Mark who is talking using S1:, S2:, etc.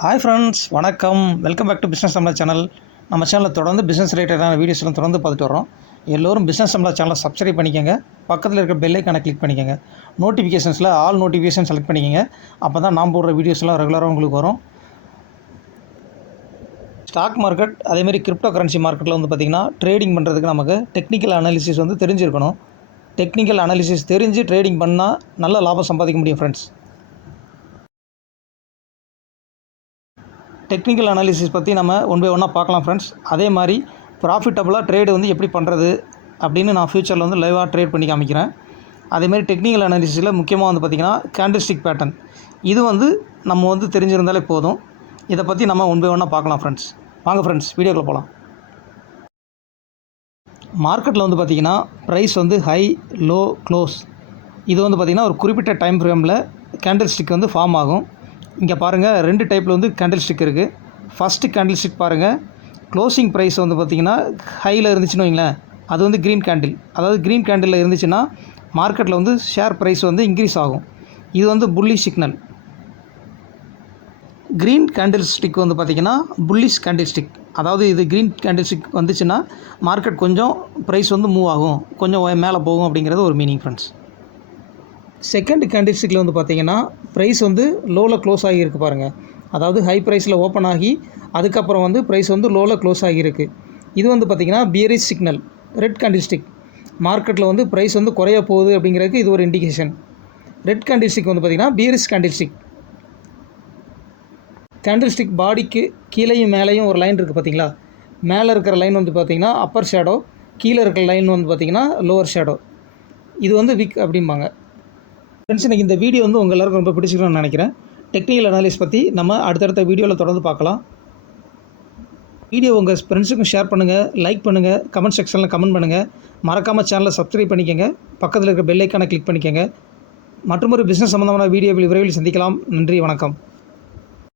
S1: Hi friends வணக்கம். Welcome back to business சம்பள channel நம்ம சேனலில் தொடர்ந்து பிஸ்னஸ் ரிலேட்டடான வீடியோஸ்லாம் தொடர்ந்து பார்த்துட்டு வரோம் எல்லோரும் பிஸ்னஸ் சம்பள சேனலை சப்ஸ்கிரைப் பண்ணிக்கோங்க. பக்கத்தில் இருக்கிற பெல் ஐக்கானை கிளிக் பண்ணிக்கோங்க. நோட்டிஃபிகேஷன்ஸில் ஆல் நோட்டிஃபிகேஷன் செலக்ட் பண்ணிக்கோங்க. அப்போ தான் நான் போடுற வீடியோஸ்லாம் ரெகுலராக உங்களுக்கு வரும். ஸ்டாக் மார்க்கெட் அதேமாதிரி கிரிப்டோ கரன்சி மார்க்கெட்டில் வந்து பார்த்திங்கன்னா ட்ரேடிங் பண்ணுறதுக்கு நமக்கு டெக்னிக்கல் அனாலிசிஸ் வந்து தெரிஞ்சிருக்கணும். டெக்னிக்கல் அனாலிசிஸ் தெரிஞ்சு ட்ரேடிங் பண்ணால் நல்ல லாபம் சம்பாதிக்க முடியும் ஃப்ரெண்ட்ஸ் டெக்னிக்கல் அனாலிசிஸ் பற்றி நம்ம ஒன் பை ஒன்னாக பார்க்கலாம் ஃப்ரெண்ட்ஸ் அதே மாதிரி ப்ராஃபிட்டபுளாக ட்ரேடு வந்து எப்படி பண்ணுறது அப்படின்னு நான் ஃப்யூச்சரில் வந்து லைவாக ட்ரேட் பண்ணி காமிக்கிறேன். அதேமாதிரி டெக்னிக்கல் அனாலிசிஸில் முக்கியமாக வந்து பார்த்திங்கன்னா கேண்டில்ஸ்டிக் பேட்டர்ன் இது வந்து நம்ம வந்து தெரிஞ்சிருந்தாலே போதும். இதை பற்றி நம்ம ஒன் பை ஒன்னாக பார்க்கலாம் ஃப்ரெண்ட்ஸ் வாங்க ஃப்ரெண்ட்ஸ் வீடியோக்குள்ளே போகலாம் மார்க்கெட்டில் வந்து பார்த்திங்கன்னா ப்ரைஸ் வந்து ஹை லோ க்ளோஸ் இது வந்து பார்த்திங்கன்னா ஒரு குறிப்பிட்ட டைம் ஃப்ரேமில் கேண்டில் ஸ்டிக் வந்து ஃபார்ம் ஆகும். இங்கே பாருங்கள் ரெண்டு டைப்பில் வந்து கேண்டில் ஸ்டிக் இருக்குது ஃபஸ்ட்டு கேண்டில் ஸ்டிக் பாருங்கள் க்ளோசிங் ப்ரைஸ் வந்து பார்த்திங்கன்னா ஹையில் இருந்துச்சுன்னு வைங்களேன் அது வந்து க்ரீன் கேண்டில் அதாவது க்ரீன் கேண்டிலில் இருந்துச்சுன்னா மார்க்கெட்டில் வந்து ஷேர் ப்ரைஸ் வந்து இன்க்ரீஸ் ஆகும். இது வந்து புள்ளி சிக்னல் க்ரீன் கேண்டில் ஸ்டிக் வந்து பார்த்திங்கன்னா புல்லிஷ் கேண்டில் ஸ்டிக் அதாவது இது க்ரீன் கேண்டில் ஸ்டிக் வந்துச்சுன்னா மார்க்கெட் கொஞ்சம் ப்ரைஸ் வந்து மூவ் ஆகும். கொஞ்சம் மேலே போகும் அப்படிங்கிறது ஒரு மீனிங் ஃப்ரெண்ட்ஸ் செகண்ட் கேண்டிஸ்டிக்கில் வந்து பார்த்தீங்கன்னா ப்ரைஸ் வந்து லோவில் க்ளோஸ் ஆகியிருக்கு பாருங்கள் அதாவது ஹை ப்ரைஸில் ஓப்பன் ஆகி அதுக்கப்புறம் வந்து ப்ரைஸ் வந்து லோவில் க்ளோஸ் ஆகியிருக்கு. இது வந்து பார்த்திங்கன்னா பியரிஸ் சிக்னல் ரெட் கேண்டில்ஸ்டிக் மார்க்கெட்டில் வந்து ப்ரைஸ் வந்து குறைய போகுது அப்படிங்கிறதுக்கு இது ஒரு இண்டிகேஷன் ரெட் கேண்டில்ஸ்டிக் வந்து பார்த்திங்கன்னா பியரிஸ் கேண்டில் கேண்டில்ஸ்டிக் பாடிக்கு கீழேயும் மேலேயும் ஒரு லைன் இருக்குது பார்த்தீங்களா மேலே இருக்கிற லைன் வந்து பார்த்திங்கன்னா அப்பர் ஷேடோ கீழே இருக்கிற லைன் வந்து பார்த்திங்கன்னா லோவர் ஷேடோ இது வந்து விக் அப்படிம்பாங்க. ஃப்ரெண்ட்ஸ் எனக்கு இந்த வீடியோ வந்து உங்கள் எல்லாருக்கும் ரொம்ப பிடிச்சிக்கணும்னு நினைக்கிறேன். டெக்னிக்கல் அனாலிஸ் பற்றி நம்ம அடுத்தடுத்த வீடியோவில் தொடர்ந்து பார்க்கலாம். வீடியோ உங்கள் ஃப்ரெண்ட்ஸுக்கும் ஷேர் பண்ணுங்கள் லைக் பண்ணுங்கள் கமெண்ட் செக்ஷனில் கமெண்ட் பண்ணுங்கள் மறக்காமல் சேனலை சப்ஸ்கிரைப் பண்ணிக்கோங்க. பக்கத்தில் இருக்கிற பெல் ஐக்கானை கிளிக் பண்ணிக்கோங்க. மற்றொரு பிஸ்னஸ் சம்மந்தமான வீடியோவில் விரைவில் சந்திக்கலாம். நன்றி வணக்கம்.